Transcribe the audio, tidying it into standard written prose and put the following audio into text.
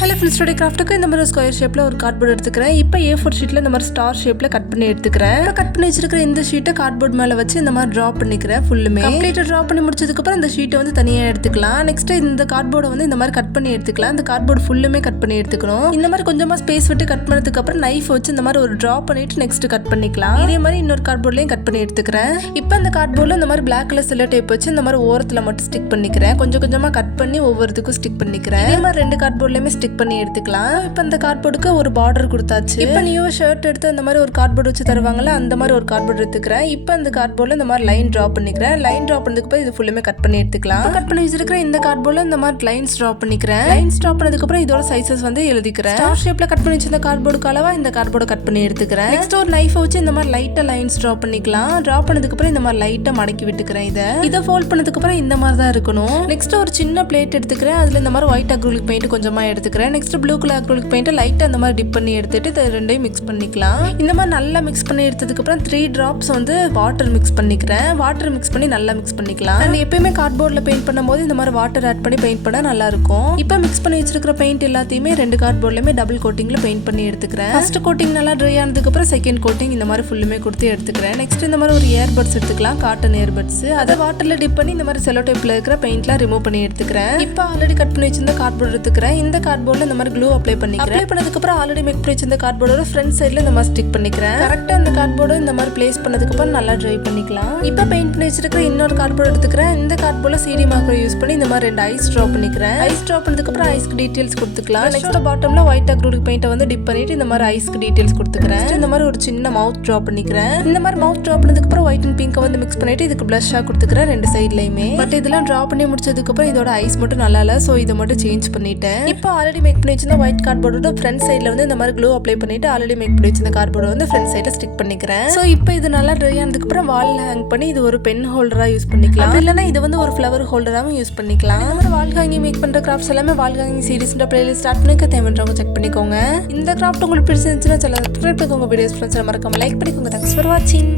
Hello friends, today கிராஃப்ட்டுக்கு இந்த மாதிரி square ஷேப்பில் ஒரு கார்ட்போர்ட் எடுத்துக்கிறேன். இப்போ A4 ஷீட்டில் இந்த மாதிரி ஸ்டார் ஷேப்பில் கட் பண்ணி எடுத்துக்கிறேன். கட் பண்ணி வச்சிருக்கிற இந்த ஷீட்டை கார்ட்போர்ட் மேலே வச்சு இந்த மாதிரி ட்ரா பண்ணிக்கிறேன். ஃபுல்லுமே கம்ப்ளீட்டாக ட்ரா பண்ணி முடிச்சதுக்கப்புறம் இந்த ஷீட்டை வந்து தனியாக எடுத்துக்கலாம். நெக்ஸ்ட் இந்த கார்ட்போர்டை வந்து இந்த மாதிரி கட் பண்ணி எடுத்துக்கலாம். இந்த கார்ட்போர்டு ஃபுல்லுமே கட் பண்ணி எடுத்துக்கணும். இந்த மாதிரி கொஞ்சமாக ஸ்பேஸ் விட்டு கட் பண்ணதுக்கப்புறம் நைஃப் வச்சு இந்த மாதிரி ஒரு ட்ரா பண்ணிட்டு நெக்ஸ்ட் கட் பண்ணிக்கலாம். இதே மாதிரி இன்னொரு கார்ட்போர்ட்லையும் கட் பண்ணி எடுத்துக்கிறேன். இப்போ இந்த கார்ட்போர்டில் இந்த மாதிரி பிளாக் கலர் செல்லோ டேப் வச்சு இந்த மாதிரி ஓரத்தில் மட்டும் ஸ்டிக் பண்ணிக்கிறேன். கொஞ்சம் கொஞ்சமாக கட் பண்ணி ஒவ்வொருத்துக்கும் ஸ்டிக் பண்ணிக்கிறேன். இதே மாதிரி ரெண்டு கார்ட்போர்ட்லையுமே ஸ்டிக் பண்ணி எடுத்துக்கலாம். இப்போ இந்த கார்ட்போர்டுக்கு ஒரு பார்டர் கொடுத்தாச்சு. இப்போ நியூ ஷர்ட் எடுத்து அந்த மாதிரி ஒரு கார்ட்போர்டு வச்சு தருவாங்கல்ல, அந்த மாதிரி ஒரு கார்ட்போர்டு எடுத்துக்கிறேன். இப்போ இந்த கார்ட்போர்டில் இந்த மாதிரி லைன் ட்ரா பண்ணிக்கிறேன். லைன் ட்ரா பண்ணதுக்கு இது ஃபுல்லுமே கட் பண்ணி எடுத்துக்கலாம். கட் பண்ணி வச்சிருக்கிற இந்த கார்ட்போர்டில் இந்த மாதிரி லைன்ஸ் ட்ரா பண்ணிக்கிறேன். லைன்ஸ் ட்ரா பண்ணதுக்கப்புறம் இதோட சைஸஸ் வந்து எழுதிக்கிறேன். ஸ்டார் ஷேப்ல கட் பண்ணி வச்சிருந்த கார்ட்போர்டுக்கு அளவா இந்த கார்ட்போர்டை கட் பண்ணி எடுத்துக்கிறேன். நெக்ஸ்ட் ஒரு நைஃப் வச்சு இந்த மாதிரி லைட்டா லைன்ஸ் ட்ரா பண்ணிக்கலாம். ட்ரா பண்ணதுக்கப்புறம் இந்த மாதிரி லைட்டா மடக்கி விட்டுக்கிறேன். இதை ஃபோல்ட் பண்ணதுக்கப்புறம் இந்த மாதிரி தான் இருக்கணும். நெக்ஸ்ட் ஒரு சின்ன பிளேட் எடுத்துக்கிறேன். அதுல இந்த மாதிரி ஒயிட் அக்ரிலிக் பெயிண்ட் கொஞ்சமா எடுத்துக்கிறேன். Next blue colour acrylic paint லைட்டா அந்த மாதிரி டிப் பண்ணி எடுத்துட்டு ரெண்டையும் மிக்ஸ் பண்ணிக்கலாம். இந்த மாதிரி நல்லா மிக்ஸ் பண்ணி எடுத்ததுக்கு அப்புறம் 3 drops வந்து வாட்டர் மிக்ஸ் பண்ணிக்கிறேன். வாட்டர் மிக்ஸ் பண்ணி நல்லா மிக்ஸ் பண்ணிக்கலாம். அண்ட் எப்பயுமே கார்ட்போர்ட்ல பெயிண்ட் பண்ணும்போது இந்த மாதிரி வாட்டர் ஆட் பண்ணி பெயிண்ட் பண்ணா நல்லா இருக்கும். இப்போ மிக்ஸ் பண்ணி வச்சிருக்கிற பெயிண்ட் எல்லாத்தையுமே ரெண்டு கார்ட்போர்ட்லயுமே டபுள் கோட்டிங்ல பெயிண்ட் பண்ணி எடுத்துக்கிறேன். ஃபர்ஸ்ட் கோட்டிங் நல்லா ட்ரை ஆனதுக்கு அப்புறம் செகண்ட் கோட்டிங் இந்த மாதிரி ஃபுல்லுமே கொடுத்து எடுத்துக்கிறேன். நெக்ஸ்ட் இந்த மாதிரி ஒரு இயர்பட்ஸ் எடுத்துக்கலாம், காட்டன் இயர்பட்ஸ். அதை வாட்டர்ல டிப் பண்ணி இந்த மாதிரி செல்லோ டேப்ல இருக்கிற பெயிண்ட்லாம் ரிமூவ் பண்ணி எடுத்துக்கிறேன். இப்போ ஆல்ரெடி கட் பண்ணி வச்சிருந்த கார்ட்போர்ட் எடுத்துக்கிறேன். இந்த கார்ட்போர்ட்ல இந்த மாதிரி க்ளூ அப்ளை பண்ணிக்கிறேன். அப்ளை பண்ணதுக்கு அப்புறம் ஆல்ரெடி மேக் பண்ணி வச்சிருந்த கார்ட்போர்டோட ஃப்ரண்ட் சைடுல இந்த மாதிரி ஸ்டிக் பண்ணிக்கிறேன். கரெக்டா இந்த கார்ட்போர்டு இந்த மாதிரி பிளேஸ் பண்ணதுக்கு அப்புறம் நல்லா ட்ரை பண்ணிக்கலாம். இப்போ பெயிண்ட் பண்ணி வச்சிருக்கிற இன்னொரு கார்ட்போர்ட் எடுத்துக்கிறேன். இந்த கார்ட்போர்ட்ல CD மார்க்கர் யூஸ் பண்ணி இந்த மாதிரி 2 ஐஸ் ட்ரா பண்ணிக்கிறேன். ஐஸ் ட்ரா பண்ணதுக்கு அப்புறம் ஐஸ்க்கு டீடைல்ஸ் கொடுத்துக்கலாம். நெக்ஸ்ட் பாட்டம்ல ஒயிட் அக்ரிலிக் பெயிண்ட வந்து டிப் பண்ணிட்டு இந்த மாதிரி ஐஸ்க்கு டீடைல்ஸ் கொடுத்துக்கிறேன். இந்த மாதிரி ஒரு சின்ன மவுத் ட்ரா பண்ணிக்கிறேன். இந்த மாதிரி மவுத் ட்ரா பண்ணதுக்கு அப்புறம் ஒயிட் அண்ட் பிங்க் வந்து மிக்ஸ் பண்ணிட்டு இதுக்கு பிளஷ்ஷா கொடுத்துக்கிறேன் ரெண்டு சைடுலயுமே. பட் இதெல்லாம் ட்ரா பண்ணி முடிச்சதுக்கு அப்புறம் இதோட ஐஸ் மட்டும் நல்லா இல்ல, சோ இதை மட்டும் சேஞ்ச் பண்ணிட்டேன். இப்போ ஆல்ரெடி மேக் பண்ணி வச்சிருந்த ஒயிட் கார்ட்போர்டோட ஃப்ரண்ட் சைடுல வந்து இந்த மாதிரி க்ளூ அப்ளை பண்ணிட்டு ஆல்ரெடி மேக் பண்ணி வச்சிருந்த கார்ட்போர்டை வந்து ஃப்ரண்ட் சைடுல ஸ்டிக் பண்ணிக்கிறேன். சோ இப்போ இது நல்லா ட்ரை ஆனதுக்கு அப்புறம் வால்ல ஹேங் பண்ணி இது ஒரு பென் ஹோல்டரா யூஸ் பண்ணிக்கலாம். இல்லனா இது வந்து ஒரு ஃப்ளவர் ஹோல்டராவும் யூஸ் பண்ணிக்கலாம். இந்த மாதிரி வால் ஹேங்கிங் மேக் பண்ற கிராஃப்ட்ஸ் எல்லாமே வால் ஹேங்கிங் சீரிஸ்ன்ற பிளேலிஸ்ட் ஸ்டார்ட் பண்ணிக்க தேவைன்றவங்க செக் பண்ணிக்கோங்க. இந்த கிராஃப்ட் உங்களுக்கு பிடிச்சிருந்துச்சுன்னா சப்ஸ்கிரைப் பண்ணிக்கோங்க. வீடியோஸ் ஃப்ரெண்ட்ஸ் மறக்காம லைக் பண்ணிக்கோங்க. தேங்க்ஸ் ஃபார் வாட்சிங்.